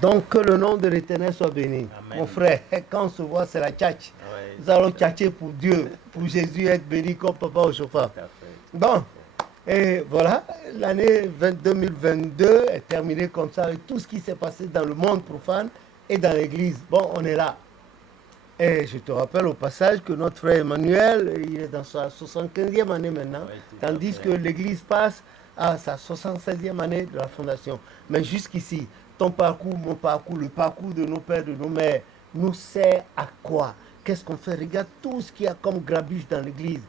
Donc que le nom de l'Éternel soit béni. Amen. Mon frère, quand on se voit, c'est la tchatch. Ouais, Nous allons tchatcher pour Dieu, pour Jésus être béni comme papa au chauffeur. tout à fait. Bon, et voilà, l'année 2022 est terminée comme ça avec tout ce qui s'est passé dans le monde profane et dans l'église. Bon, on est là. Et je te rappelle au passage que notre frère Emmanuel, il est dans sa 75e année maintenant, Oui, tout à tandis fait. que l'église passe à sa 76e année de la fondation. Mais jusqu'ici, ton parcours, mon parcours, le parcours de nos pères, de nos mères, nous sert à quoi? Qu'est-ce qu'on fait? Regarde tout ce qu'il y a comme grabuge dans l'église.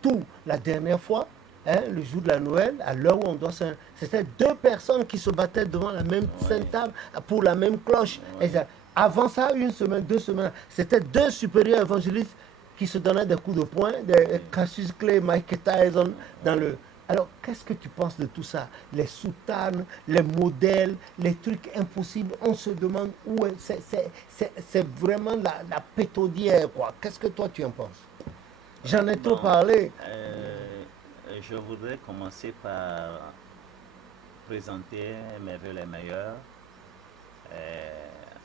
Tout. La dernière fois, le jour de la Noël, à l'heure où on doit se... C'était deux personnes qui se battaient devant la même sainte Oui, table pour la même cloche. Et oui. avant ça, une semaine, 2 semaines, c'était deux supérieurs évangélistes qui se donnaient des coups de poing, des Oui, Cassius Clay, Mike Tyson dans oui. le... Alors, qu'est-ce que tu penses de tout ça? Les soutanes, les modèles, les trucs impossibles, on se demande où est... C'est vraiment la pétaudière, quoi. Qu'est-ce que toi, tu en penses? J'en ai trop Bon, parlé. je voudrais commencer par présenter mes vœux les meilleurs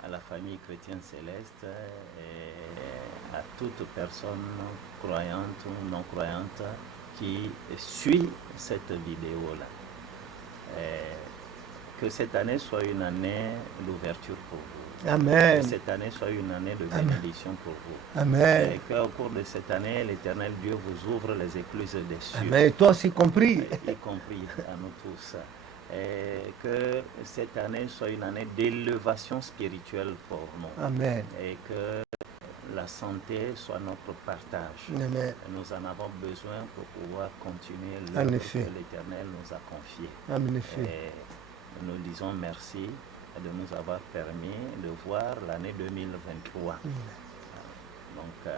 à la famille chrétienne céleste et à toute personne croyante ou non croyante qui suit cette vidéo-là. Que cette année soit une année d'ouverture pour vous. Amen. Que cette année soit une année de Amen. bénédiction pour vous. Amen. Et qu'au cours de cette année, l'Éternel Dieu vous ouvre les écluses des cieux. Amen. Et toi aussi compris. Y compris à nous tous. Et que cette année soit une année d'élévation spirituelle pour nous. Amen. Et que la santé soit notre partage. Amen. Nous en avons besoin pour pouvoir continuer En l'œuvre effet. que l'Éternel nous a confiée. En effet. Et nous disons merci de nous avoir permis de voir l'année 2023. Donc,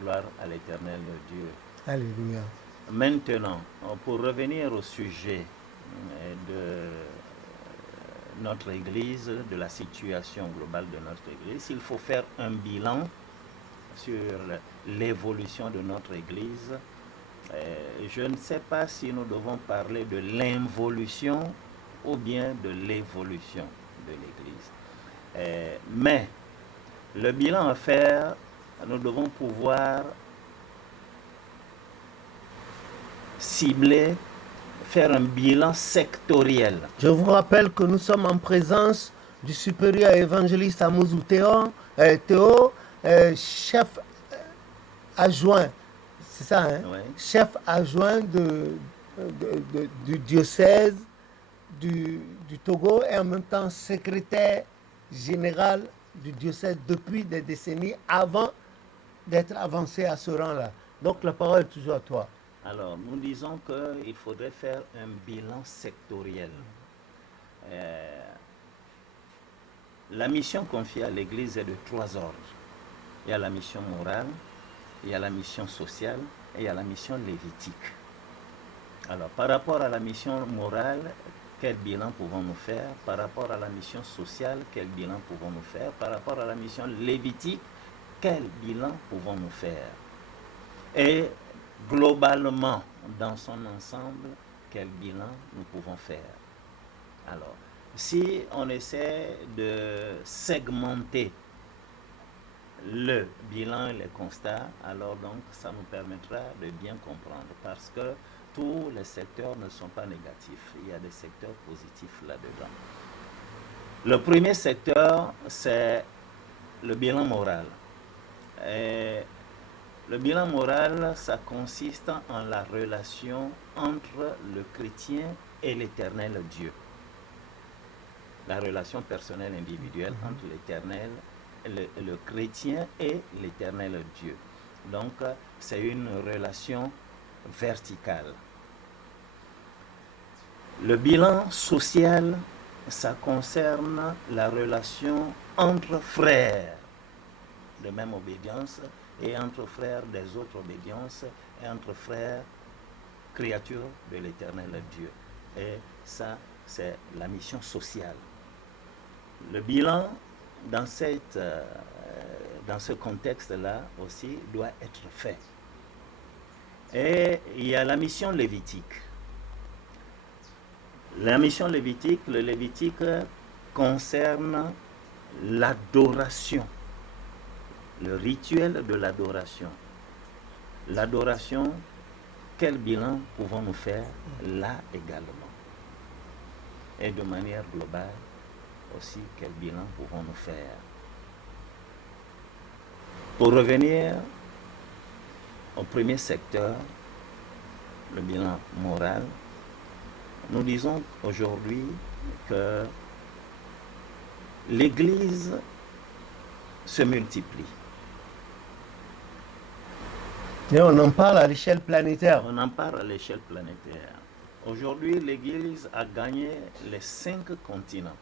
gloire à l'Éternel Dieu. Alléluia. Maintenant, pour revenir au sujet de notre Église, de la situation globale de notre Église, il faut faire un bilan sur l'évolution de notre Église. Je ne sais pas si nous devons parler de l'involution ou bien de l'évolution de l'Église. Mais le bilan à faire, nous devons pouvoir cibler, faire un bilan sectoriel. Je vous rappelle que nous sommes en présence du supérieur évangéliste Amouzou Théo, chef adjoint, c'est ça, hein? Oui. Chef adjoint du diocèse du Togo et en même temps secrétaire général du diocèse depuis des décennies avant d'être avancé à ce rang-là. Donc la parole est toujours à toi. Alors, nous disons qu'il faudrait faire un bilan sectoriel. La mission confiée à l'Église est de 3 ordres. Il y a la mission morale, il y a la mission sociale et il y a la mission lévitique. Alors, par rapport à la mission morale, quel bilan pouvons-nous faire? Par rapport à la mission sociale, quel bilan pouvons-nous faire? Par rapport à la mission lévitique, quel bilan pouvons-nous faire? Et globalement, dans son ensemble, quel bilan nous pouvons faire? Alors, si on essaie de segmenter le bilan et les constats, alors donc ça nous permettra de bien comprendre parce que tous les secteurs ne sont pas négatifs. Il y a des secteurs positifs là-dedans. Le premier secteur, c'est le bilan moral. Et le bilan moral, ça consiste en la relation entre le chrétien et l'Éternel Dieu. La relation personnelle individuelle entre l'Éternel, le chrétien et l'Éternel Dieu. Donc, c'est une relation verticale. Le bilan social, ça concerne la relation entre frères de même obédience et entre frères des autres obédiences et entre frères créatures de l'Éternel Dieu. Et ça, c'est la mission sociale. Le bilan dans ce contexte-là aussi doit être fait. Et il y a la mission lévitique. La mission lévitique, le Lévitique concerne l'adoration, le rituel de l'adoration. L'adoration, quel bilan pouvons-nous faire là également? Et de manière globale aussi, quel bilan pouvons-nous faire? Pour revenir au premier secteur, le bilan moral, nous disons aujourd'hui que l'Église se multiplie. Et on en parle à l'échelle planétaire. On en parle à l'échelle planétaire. Aujourd'hui, l'Église a gagné les 5 continents.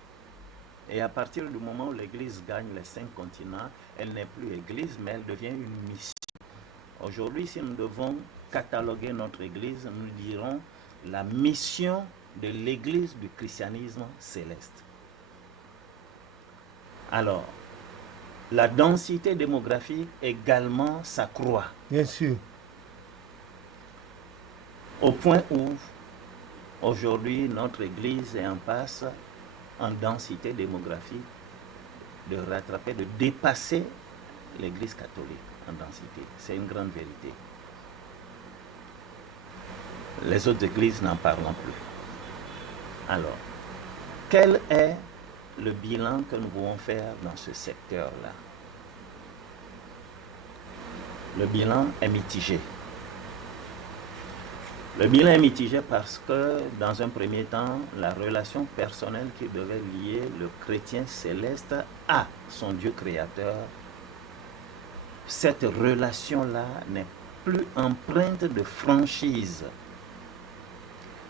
Et à partir du moment où l'Église gagne les 5 continents, elle n'est plus Église, mais elle devient une mission. Aujourd'hui, si nous devons cataloguer notre Église, nous dirons la mission de l'Église du christianisme céleste. Alors, la densité démographique également s'accroît. Bien sûr. Au point où, aujourd'hui, notre Église est en passe, en densité démographique, de rattraper, de dépasser l'Église catholique en densité. C'est une grande vérité. Les autres églises n'en parlons plus. Alors, quel est le bilan que nous pouvons faire dans ce secteur-là? Le bilan est mitigé. Le bilan est mitigé parce que, dans un premier temps, la relation personnelle qui devait lier le chrétien céleste à son Dieu créateur, cette relation-là n'est plus empreinte de franchise,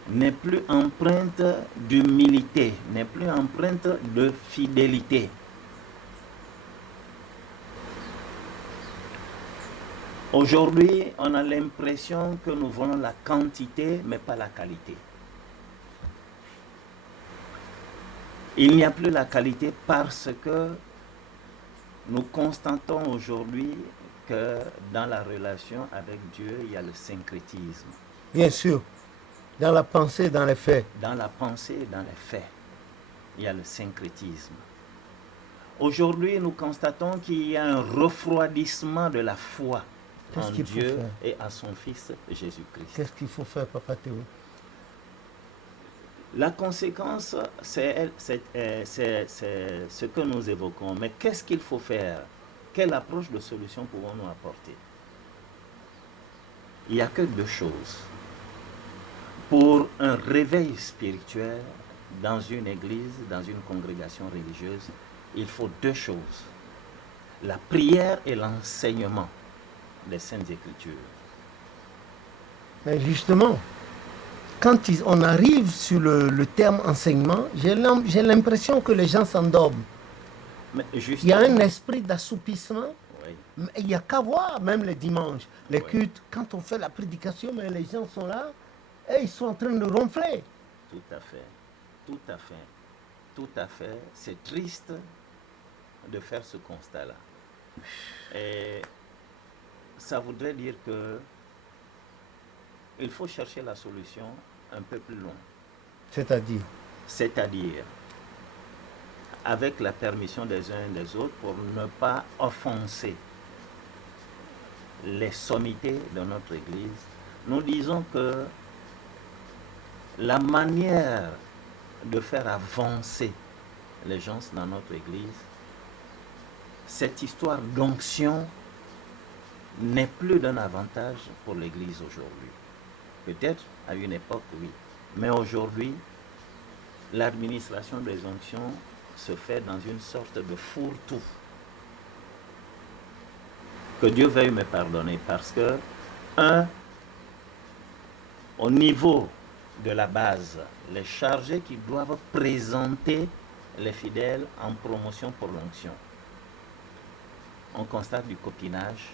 n'est plus empreinte d'humilité, n'est plus empreinte de fidélité. Aujourd'hui, on a l'impression que nous voulons la quantité, mais pas la qualité. Il n'y a plus la qualité parce que nous constatons aujourd'hui que dans la relation avec Dieu, il y a le syncrétisme. Bien sûr. Dans la pensée, dans les faits. Dans la pensée et dans les faits, il y a le syncrétisme. Aujourd'hui, nous constatons qu'il y a un refroidissement de la foi en Dieu et à son Fils Jésus-Christ. Qu'est-ce qu'il faut faire, Papa Théo? La conséquence, c'est ce que nous évoquons. Mais qu'est-ce qu'il faut faire? Quelle approche de solution pouvons-nous apporter? Il n'y a que 2 choses. Pour un réveil spirituel dans une église, dans une congrégation religieuse, il faut 2 choses. La prière et l'enseignement des Saintes Écritures. Mais justement, quand on arrive sur le terme enseignement, j'ai l'impression que les gens s'endorment. Il y a un esprit d'assoupissement. Oui. Il n'y a qu'à voir, même les dimanches, les cultes, quand on fait la prédication, mais les gens sont là et ils sont en train de ronfler. Tout à fait, tout à fait, tout à fait. C'est triste de faire ce constat-là. Et ça voudrait dire que il faut chercher la solution un peu plus loin. C'est-à-dire? C'est-à-dire, avec la permission des uns et des autres, pour ne pas offenser les sommités de notre Église, nous disons que la manière de faire avancer les gens dans notre Église, cette histoire d'onction n'est plus d'un avantage pour l'Église aujourd'hui. Peut-être à une époque, oui. Mais aujourd'hui, l'administration des onctions se fait dans une sorte de fourre-tout. Que Dieu veuille me pardonner parce que, au niveau de la base, les chargés qui doivent présenter les fidèles en promotion pour l'onction, on constate du copinage,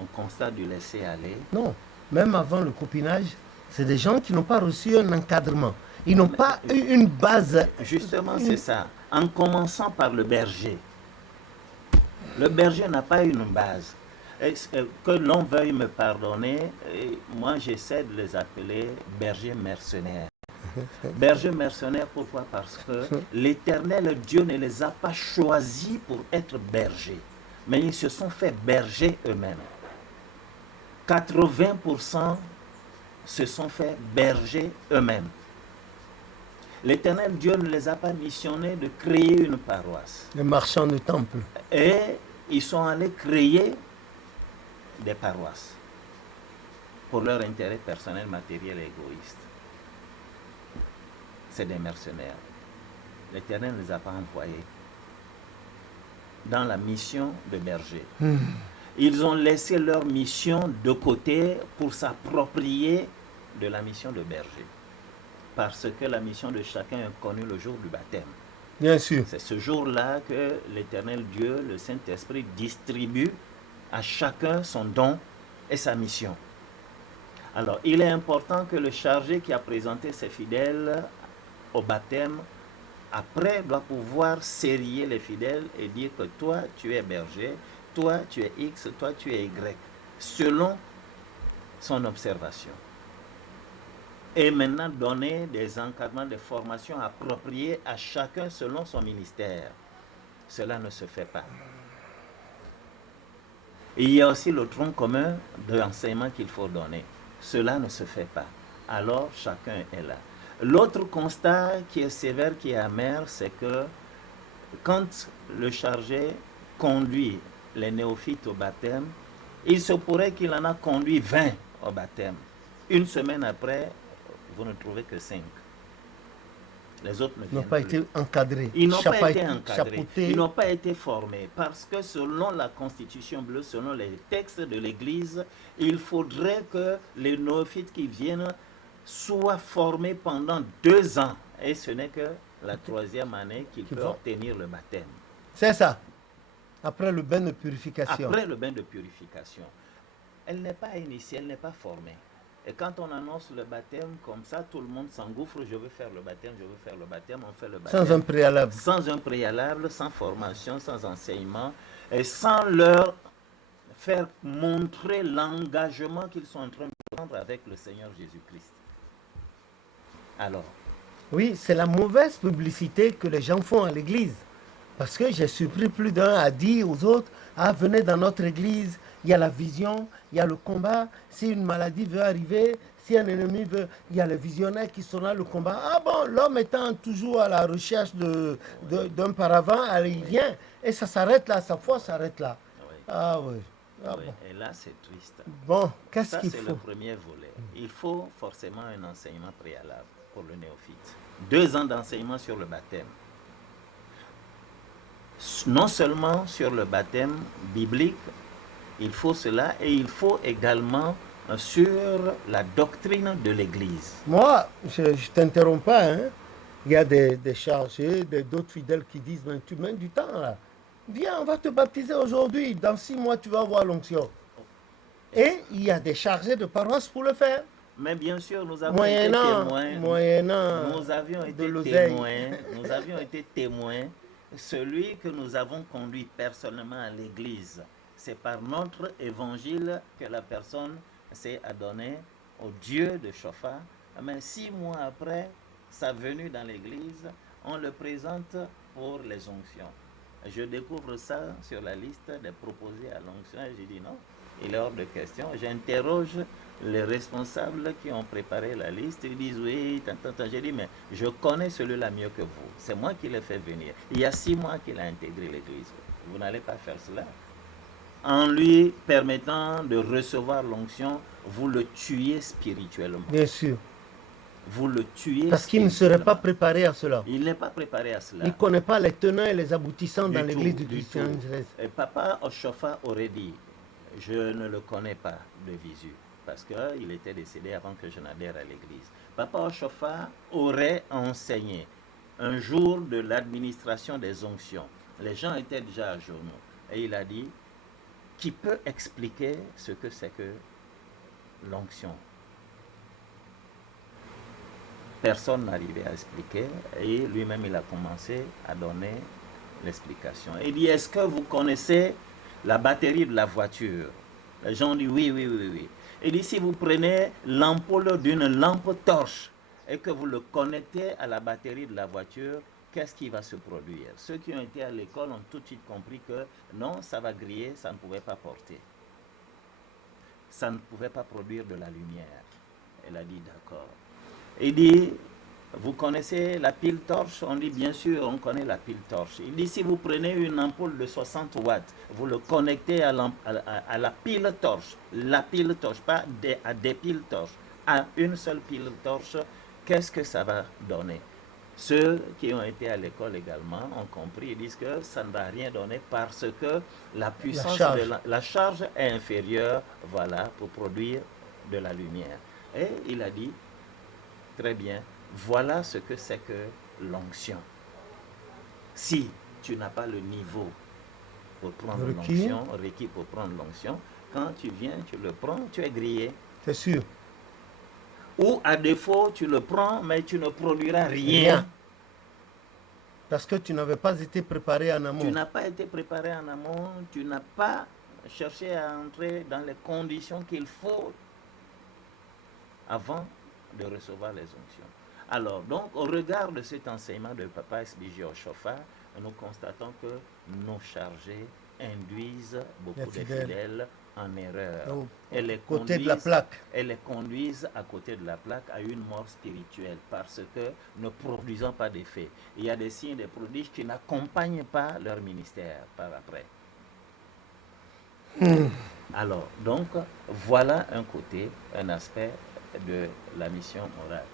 on constate du laisser-aller. Non, même avant le copinage, c'est des gens qui n'ont pas reçu un encadrement. Ils n'ont pas eu une base. Justement, c'est ça. En commençant par le berger. Le berger n'a pas une base. Que l'on veuille me pardonner, moi j'essaie de les appeler bergers mercenaires. Bergers mercenaires, pourquoi? Parce que l'Éternel Dieu ne les a pas choisis pour être bergers, mais ils se sont fait bergers eux-mêmes. 80% se sont fait bergers eux-mêmes. L'Éternel Dieu ne les a pas missionnés de créer une paroisse. Les marchands du temple. Et ils sont allés créer des paroisses pour leur intérêt personnel, matériel et égoïste. C'est des mercenaires. L'Éternel ne les a pas envoyés dans la mission de berger. Ils ont laissé leur mission de côté pour s'approprier de la mission de berger. Parce que la mission de chacun est connue le jour du baptême. Bien sûr. C'est ce jour-là que l'Éternel Dieu, le Saint-Esprit, distribue à chacun son don et sa mission. Alors, il est important que le chargé qui a présenté ses fidèles au baptême, après, doit pouvoir sérier les fidèles et dire que toi, tu es berger, toi, tu es X, toi, tu es Y, selon son observation. Et maintenant, donner des encadrements, des formations appropriées à chacun selon son ministère. Cela ne se fait pas. Et il y a aussi le tronc commun de l'enseignement qu'il faut donner. Cela ne se fait pas. Alors, chacun est là. L'autre constat qui est sévère, qui est amer, c'est que quand le chargé conduit les néophytes au baptême, il se pourrait qu'il en a conduit 20 au baptême. Une semaine après, vous ne trouvez que 5. Les autres ne viennent pas plus. été encadrés. Ils n'ont pas été encadrés. Chapeautés. Ils n'ont pas été formés. Parce que selon la Constitution bleue, selon les textes de l'Église, il faudrait que les néophytes qui viennent soient formés pendant 2 ans. Et ce n'est que la 3e année qu'ils peuvent obtenir le baptême. C'est ça. Après le bain de purification. Après le bain de purification. Elle n'est pas initiée, elle n'est pas formée. Et quand on annonce le baptême comme ça, tout le monde s'engouffre, je veux faire le baptême, je veux faire le baptême, on fait le baptême. Sans un préalable. Sans un préalable, sans formation, sans enseignement, et sans leur faire montrer l'engagement qu'ils sont en train de prendre avec le Seigneur Jésus-Christ. Alors? Oui, c'est la mauvaise publicité que les gens font à l'église. Parce que j'ai surpris plus d'un à dire aux autres, ah, venez dans notre église, il y a la vision, il y a le combat. Si une maladie veut arriver, si un ennemi veut, il y a le visionnaire qui sera le combat. Ah bon, l'homme étant toujours à la recherche d'un paravent, il vient. Et ça s'arrête là, sa foi s'arrête là. Oui. Ah oui. Ah oui. Bon. Et là, c'est triste. Bon, qu'est-ce qu'il faut? Ça, c'est le premier volet. Il faut forcément un enseignement préalable pour le néophyte. 2 ans d'enseignement sur le baptême. Non seulement sur le baptême biblique, il faut cela, et il faut également sur la doctrine de l'Église. Moi, je ne t'interromps pas, hein. Il y a des chargés, d'autres fidèles qui disent, mais tu mets du temps là. Viens, on va te baptiser aujourd'hui. Dans 6 mois, tu vas avoir l'onction. Et il y a des chargés de paroisse pour le faire. Mais bien sûr, nous avons été témoins. Nous avions été témoins. Celui que nous avons conduit personnellement à l'église, c'est par notre évangile que la personne s'est adonnée au Dieu de Chofa. Mais 6 mois après sa venue dans l'église, on le présente pour les onctions. Je découvre ça sur la liste des proposés à l'onction et je dis non, il est hors de question. J'interroge les responsables qui ont préparé la liste. Ils disent oui, j'ai dit mais je connais celui-là mieux que vous. C'est moi qui l'ai fait venir. Il y a 6 mois qu'il a intégré l'église. Vous n'allez pas faire cela. En lui permettant de recevoir l'onction, vous le tuez spirituellement. Bien sûr. Vous le tuez. Parce qu'il ne serait pas préparé à cela. Il n'est pas préparé à cela. Il ne connaît pas les tenants et les aboutissants dans l'église du christianisme. Et Papa Oshofa aurait dit, je ne le connais pas de visu, parce qu'il était décédé avant que je n'adhère à l'église. Papa Oshofa aurait enseigné un jour de l'administration des onctions. Les gens étaient déjà à genoux. Et il a dit, qui peut expliquer ce que c'est que l'onction? Personne n'arrivait à expliquer et lui-même il a commencé à donner l'explication. Il dit, est-ce que vous connaissez la batterie de la voiture? Les gens disent oui. Il dit, si vous prenez l'ampoule d'une lampe torche et que vous le connectez à la batterie de la voiture, qu'est-ce qui va se produire? Ceux qui ont été à l'école ont tout de suite compris que non, ça va griller, ça ne pouvait pas porter. Ça ne pouvait pas produire de la lumière. Elle a dit d'accord. Il dit, vous connaissez la pile torche? On dit bien sûr, on connaît la pile torche. Il dit, si vous prenez une ampoule de 60 watts, vous le connectez à la pile torche, pas à des piles torches, à une seule pile torche, qu'est-ce que ça va donner? Ceux qui ont été à l'école également ont compris, ils disent que ça ne va rien donner parce que la puissance de la charge est inférieure, voilà, pour produire de la lumière. Et il a dit, très bien, voilà ce que c'est que l'onction. Si tu n'as pas le niveau pour prendre l'onction, requis pour prendre l'onction, quand tu viens, tu le prends, tu es grillé. C'est sûr. Ou à défaut, tu le prends, mais tu ne produiras rien. Parce que tu n'avais pas été préparé en amont. Tu n'as pas été préparé en amont, tu n'as pas cherché à entrer dans les conditions qu'il faut avant de recevoir les onctions. Alors, donc, au regard de cet enseignement de Papa SBJ Oshofa, nous constatons que nos chargés induisent beaucoup de fidèles en erreur. Et les conduisent à côté de la plaque à une mort spirituelle parce que ne produisant pas d'effet. Il y a des signes, des prodiges qui n'accompagnent pas leur ministère par après. Alors, donc, voilà un côté, un aspect de la mission morale.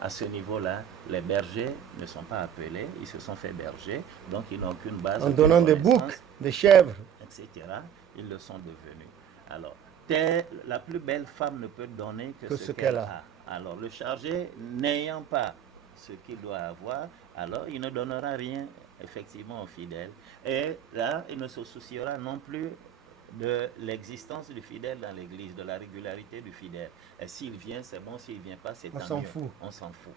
À ce niveau-là, les bergers ne sont pas appelés, ils se sont fait bergers, donc ils n'ont aucune base. En donnant des boucs, des chèvres, etc., ils le sont devenus. Alors, la plus belle femme ne peut donner que ce qu'elle a. Alors, le chargé, n'ayant pas ce qu'il doit avoir, alors il ne donnera rien, effectivement, aux fidèles. Et là, il ne se souciera non plus de l'existence du fidèle dans l'église, de la régularité du fidèle. Et s'il vient, c'est bon, s'il ne vient pas, c'est tant mieux. On s'en fout.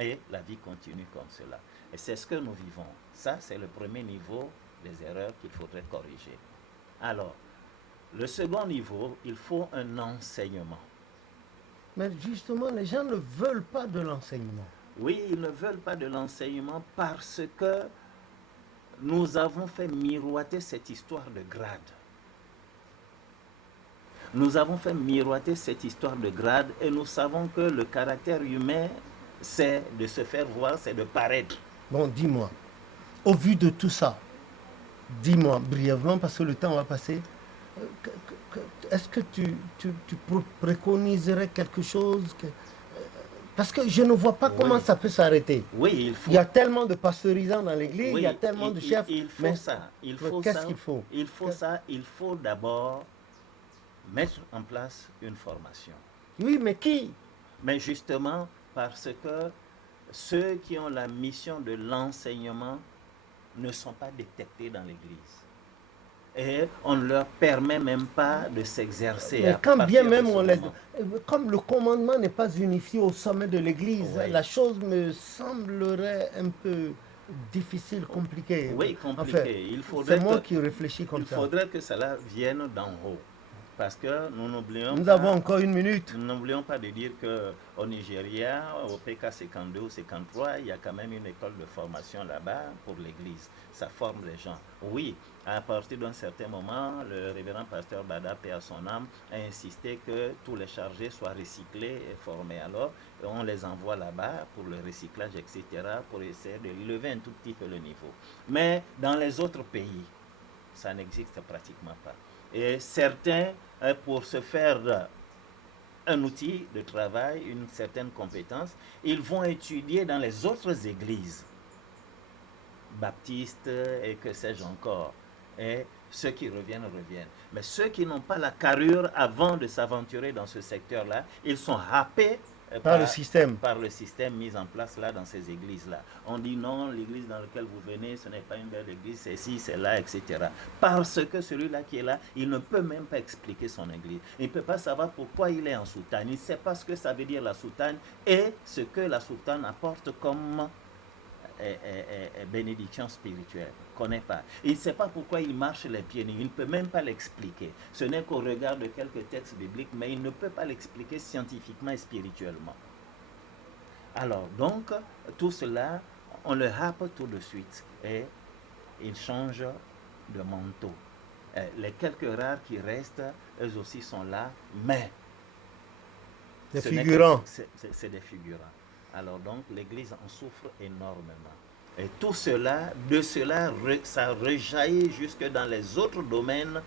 Et la vie continue comme cela. Et c'est ce que nous vivons. Ça, c'est le premier niveau des erreurs qu'il faudrait corriger. Alors, le second niveau, il faut un enseignement. Mais justement, les gens ne veulent pas de l'enseignement. Oui, ils ne veulent pas de l'enseignement parce que nous avons fait miroiter cette histoire de grade. Nous avons fait miroiter cette histoire de grade et nous savons que le caractère humain, c'est de se faire voir, c'est de paraître. Bon, dis-moi, au vu de tout ça, dis-moi brièvement, parce que le temps va passer, est-ce que tu préconiserais quelque chose parce que je ne vois pas comment ça peut s'arrêter. Oui, il faut. Il y a tellement de pasteurisants dans l'église, il y a tellement de chefs. Il faut ça. Qu'est-ce qu'il faut? Il faut ça. Il faut d'abord mettre en place une formation. Oui, mais qui? Mais justement parce que ceux qui ont la mission de l'enseignement ne sont pas détectés dans l'église. Et on ne leur permet même pas de s'exercer. Mais quand bien même comme le commandement n'est pas unifié au sommet de l'église, la chose me semblerait un peu difficile, compliquée. Oui, compliquée. C'est moi qui réfléchis comme ça. Il faudrait que cela vienne d'en haut. Parce que nous avons encore une minute. Nous n'oublions pas de dire qu'au Nigeria, au PK 52 ou 53, il y a quand même une école de formation là-bas pour l'église. Ça forme les gens. Oui, à partir d'un certain moment, le révérend pasteur Bada, paix à son âme, a insisté que tous les chargés soient recyclés et formés. Alors, on les envoie là-bas pour le recyclage, etc., pour essayer de lever un tout petit peu le niveau. Mais dans les autres pays, ça n'existe pratiquement pas. Et certains, pour se faire un outil de travail, une certaine compétence, ils vont étudier dans les autres églises, baptistes et que sais-je encore. Et ceux qui reviennent, reviennent. Mais ceux qui n'ont pas la carrure avant de s'aventurer dans ce secteur-là, ils sont happés par le système mis en place là dans ces églises-là. On dit non, l'église dans laquelle vous venez, ce n'est pas une belle église, c'est ci, c'est là, etc. Parce que celui-là qui est là, il ne peut même pas expliquer son église. Il ne peut pas savoir pourquoi il est en soutane. Il ne sait pas ce que ça veut dire la soutane et ce que la soutane apporte comme bénédiction spirituelle. Il ne connaît pas. Il ne sait pas pourquoi il marche les pieds nus. Il ne peut même pas l'expliquer. Ce n'est qu'au regard de quelques textes bibliques, mais il ne peut pas l'expliquer scientifiquement et spirituellement. Alors, donc, tout cela, on le happe tout de suite et il change de manteau. Les quelques rares qui restent, eux aussi sont là, mais Des ce n'est figurants. c'est des figurants. Alors donc, l'Église en souffre énormément. Et tout cela, ça rejaillit jusque dans les autres domaines,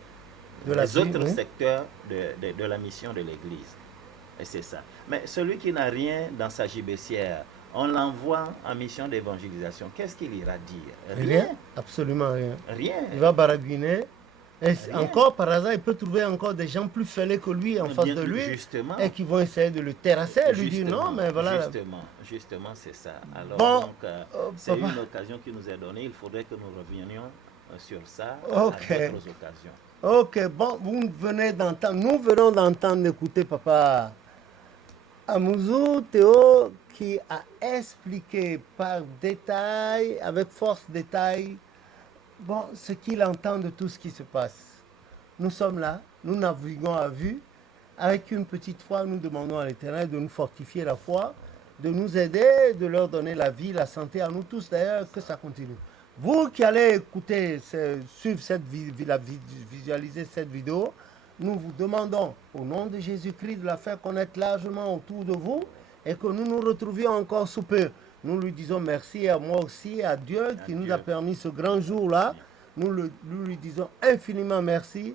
De la les vie, autres oui. secteurs de la mission de l'Église. Et c'est ça. Mais celui qui n'a rien dans sa gibecière, on l'envoie en mission d'évangélisation. Qu'est-ce qu'il ira dire? Rien, absolument rien. Rien. Il va baragouiner. Et Rien. encore, par hasard, il peut trouver encore des gens plus fêlés que lui en face Bien de plus, lui. justement. Et qui vont essayer de le terrasser, lui dire non, mais voilà. Justement, c'est ça. Alors, Bon, donc, c'est papa. une occasion qui nous est donnée. Il faudrait que nous revenions sur ça Ok. à d'autres occasions. Ok, bon, vous venez d'entendre, nous venons d'entendre écouter papa Amouzou Théo qui a expliqué par détail, avec force détail, bon, ce qu'il entend de tout ce qui se passe. Nous sommes là, nous naviguons à vue. Avec une petite foi, nous demandons à l'Éternel de nous fortifier la foi, de nous aider, de leur donner la vie, la santé, à nous tous d'ailleurs, que ça continue. Vous qui allez écouter, suivre visualiser cette vidéo, nous vous demandons, au nom de Jésus-Christ, de la faire connaître largement autour de vous et que nous nous retrouvions encore sous peu. Nous lui disons merci à moi aussi, à Dieu qui nous a permis ce grand jour-là. Nous lui disons infiniment merci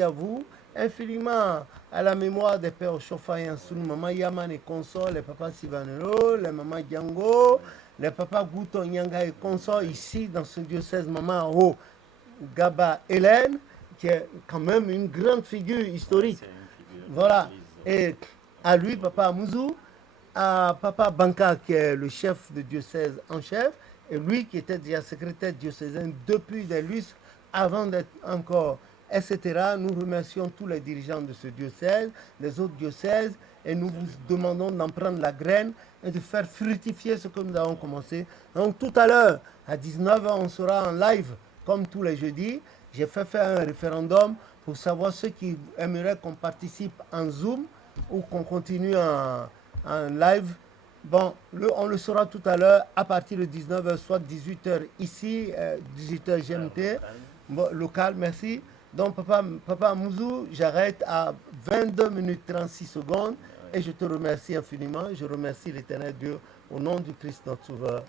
à vous, infiniment à la mémoire des pères Chofa et Ansou, maman Yaman et consort, les papas Sivanero, les mamans Django, les papas Gouto Nyanga et consort ici dans ce diocèse, maman O Gaba Hélène, qui est quand même une grande figure historique. Voilà. Et à lui, papa Amouzou, à papa Banka, qui est le chef de diocèse en chef, et lui qui était déjà secrétaire diocésain depuis des lustres, avant d'être encore, etc. Nous remercions tous les dirigeants de ce diocèse, les autres diocèses, et nous vous demandons d'en prendre la graine et de faire fructifier ce que nous avons commencé. Donc tout à l'heure, à 19h, on sera en live, comme tous les jeudis. J'ai fait faire un référendum pour savoir ceux qui aimeraient qu'on participe en Zoom ou qu'on continue en live. Bon, on le saura tout à l'heure à partir de 19h, soit 18h ici, 18h GMT, bon, local, merci. Donc, papa Mouzou, j'arrête à 22 minutes 36 secondes et je te remercie infiniment. Je remercie l'Éternel Dieu au nom du Christ notre Sauveur.